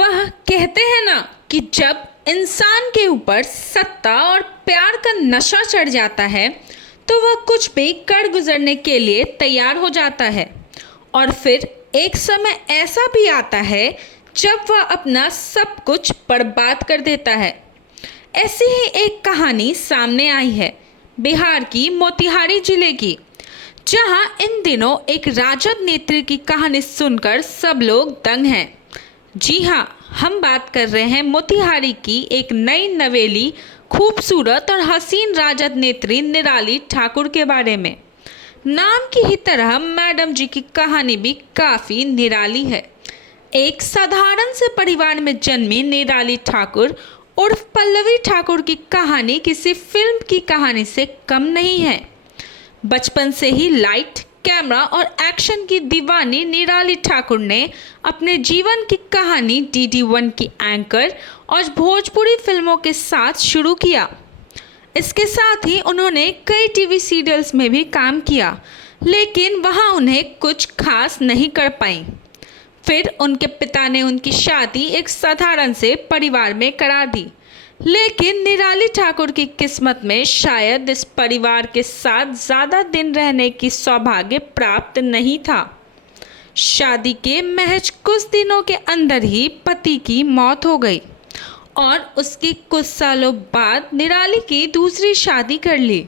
वह कहते हैं ना कि जब इंसान के ऊपर सत्ता और प्यार का नशा चढ़ जाता है तो वह कुछ भी कर गुजरने के लिए तैयार हो जाता है। और फिर एक समय ऐसा भी आता है जब वह अपना सब कुछ बर्बाद कर देता है। ऐसी ही एक कहानी सामने आई है बिहार की मोतिहारी जिले की, जहां इन दिनों एक राजद नेत्री की कहानी सुनकर सब लोग दंग हैं। जी हाँ, हम बात कर रहे हैं मोतिहारी की एक नई नवेली खूबसूरत और हसीन राजद नेत्री निराली ठाकुर के बारे में। नाम की ही तरह मैडम जी की कहानी भी काफ़ी निराली है। एक साधारण से परिवार में जन्मी निराली ठाकुर उर्फ पल्लवी ठाकुर की कहानी किसी फिल्म की कहानी से कम नहीं है। बचपन से ही लाइट, कैमरा और एक्शन की दीवानी निराली ठाकुर ने अपने जीवन की कहानी DD1 की एंकर और भोजपुरी फिल्मों के साथ शुरू किया। इसके साथ ही उन्होंने कई टीवी सीरियल्स में भी काम किया, लेकिन वहां उन्हें कुछ खास नहीं कर पाई। फिर उनके पिता ने उनकी शादी एक साधारण से परिवार में करा दी, लेकिन निराली ठाकुर की किस्मत में शायद इस परिवार के साथ ज़्यादा दिन रहने की सौभाग्य प्राप्त नहीं था। शादी के महज कुछ दिनों के अंदर ही पति की मौत हो गई और उसकी कुछ सालों बाद निराली की दूसरी शादी कर ली।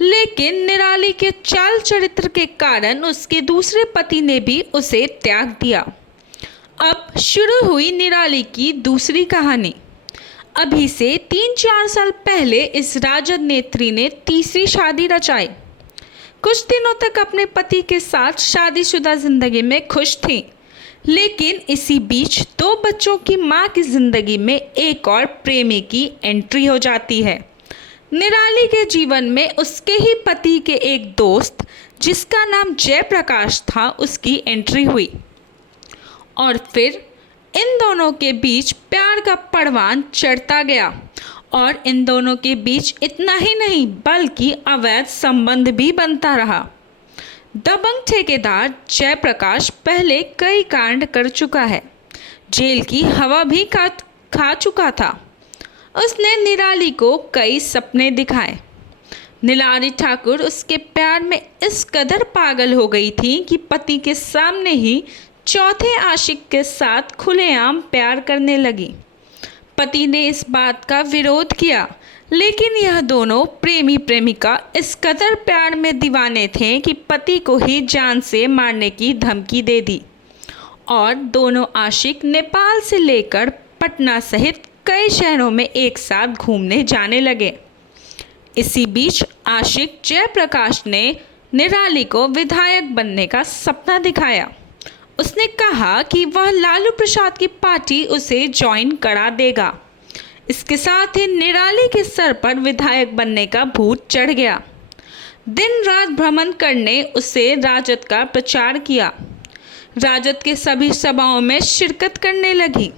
लेकिन निराली के चाल चरित्र के कारण उसके दूसरे पति ने भी उसे त्याग दिया। अब शुरू हुई निराली की दूसरी कहानी। अभी से 3-4 साल पहले इस राजद नेत्री ने तीसरी शादी रचाई। कुछ दिनों तक अपने पति के साथ शादीशुदा जिंदगी में खुश थी, लेकिन इसी बीच 2 बच्चों की मां की जिंदगी में एक और प्रेमी की एंट्री हो जाती है। निराली के जीवन में उसके ही पति के एक दोस्त, जिसका नाम जयप्रकाश था, उसकी एंट्री हुई और फिर इन दोनों के बीच प्यार का परवान चढ़ता गया। और इन दोनों के बीच इतना ही नहीं बल्कि अवैध संबंध भी बनता रहा। दबंग ठेकेदार जयप्रकाश पहले कई कांड कर चुका है, जेल की हवा भी खा चुका था। उसने निराली को कई सपने दिखाए। निराली ठाकुर उसके प्यार में इस कदर पागल हो गई थी कि पति के सामने ही चौथे आशिक के साथ खुलेआम प्यार करने लगी। पति ने इस बात का विरोध किया, लेकिन यह दोनों प्रेमी प्रेमिका इस कदर प्यार में दीवाने थे कि पति को ही जान से मारने की धमकी दे दी और दोनों आशिक नेपाल से लेकर पटना सहित कई शहरों में एक साथ घूमने जाने लगे। इसी बीच आशिक जयप्रकाश ने निराली को विधायक बनने का सपना दिखाया। उसने कहा कि वह लालू प्रसाद की पार्टी उसे ज्वाइन करा देगा। इसके साथ ही निराली के सर पर विधायक बनने का भूत चढ़ गया। दिन रात भ्रमण करने उसे राजद का प्रचार किया। राजद के सभी सभाओं में शिरकत करने लगी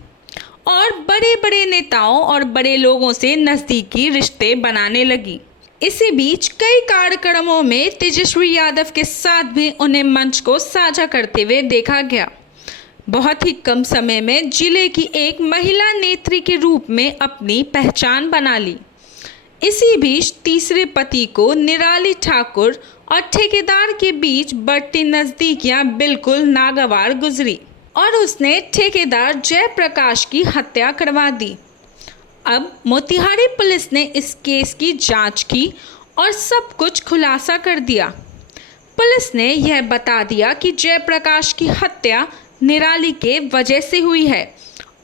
और बड़े बड़े नेताओं और बड़े लोगों से नज़दीकी रिश्ते बनाने लगी। इसी बीच कई कार्यक्रमों में तेजस्वी यादव के साथ भी उन्हें मंच को साझा करते हुए देखा गया। बहुत ही कम समय में जिले की एक महिला नेत्री के रूप में अपनी पहचान बना ली। इसी बीच तीसरे पति को निराली ठाकुर और ठेकेदार के बीच बढ़ती नज़दीकियां बिल्कुल नागवार गुजरी और उसने ठेकेदार जयप्रकाश की हत्या करवा दी। अब मोतिहारी पुलिस ने इस केस की जांच की और सब कुछ खुलासा कर दिया। पुलिस ने यह बता दिया कि जयप्रकाश की हत्या निराली के वजह से हुई है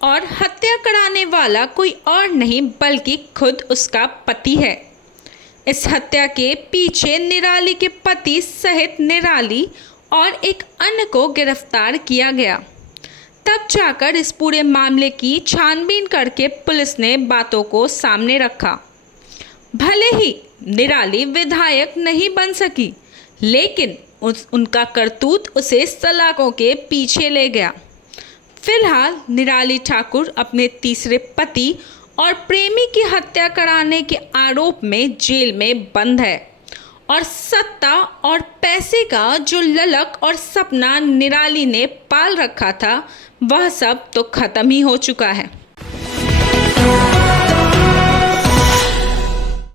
और हत्या कराने वाला कोई और नहीं बल्कि खुद उसका पति है। इस हत्या के पीछे निराली के पति सहित निराली और एक अन्य को गिरफ्तार किया गया। तब जाकर इस पूरे मामले की छानबीन करके पुलिस ने बातों को सामने रखा। भले ही निराली विधायक नहीं बन सकी, लेकिन उनका करतूत उसे सलाखों के पीछे ले गया। फिलहाल निराली ठाकुर अपने तीसरे पति और प्रेमी की हत्या कराने के आरोप में जेल में बंद है और सत्ता और पैसे का जो ललक और सपना निराली ने पाल रखा था, वह सब तो खत्म ही हो चुका है।